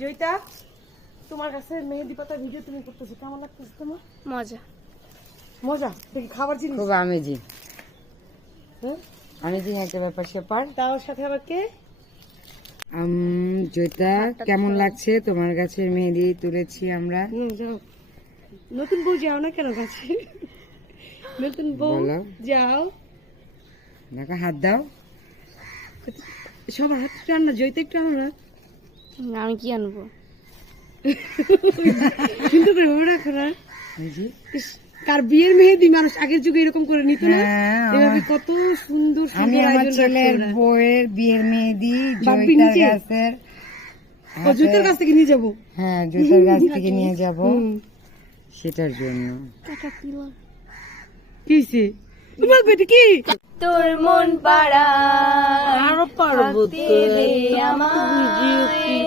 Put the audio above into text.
জয়িতা, তোমার কাছে মেহেদি পাতা ভিডিও তুমি করতেছো, কেমন লাগতেছে তোমার? মজা মজা দেখি, খাবার জিনিস খুব আমেজিং হ্যাঁ? আমেজিং একটা ব্যাপার স্যাপার। তার সাথে আবার কে? জয়িতা, কেমন লাগছে তোমার গাছের মেহেদি তুলেছি আমরা? যাও, নতুন বউ যাও না কেন কাছে? নতুন বউ বলো। যাও, দেখো হাত দাও। সবার হাত টান্না, জয়িতা একটু আনো না আমি কি আনবো? কিন্তু রাখো না। এই যে। ইস, কার বিয়ের মেহেদি মানুষ আগের যুগে এরকম করে নিত না? হ্যাঁ, এভাবে কত সুন্দর আমি সুন্দর আমার আয়োজন ছেলের রাখতো ওরা। বউয়ের বিয়ের মেহেদি বাপ্পি জয়িতার নিচে? গাছের ও, জুতার কাছ থেকে নিয়ে যাবো। হ্যাঁ জয়িতার গাছ থেকে নিয়ে যাব হুম। সেটার জন্য। কি হইছে? তোমার বেটি কি? তোর মন পাড়া আরো পারবো তো। আমায়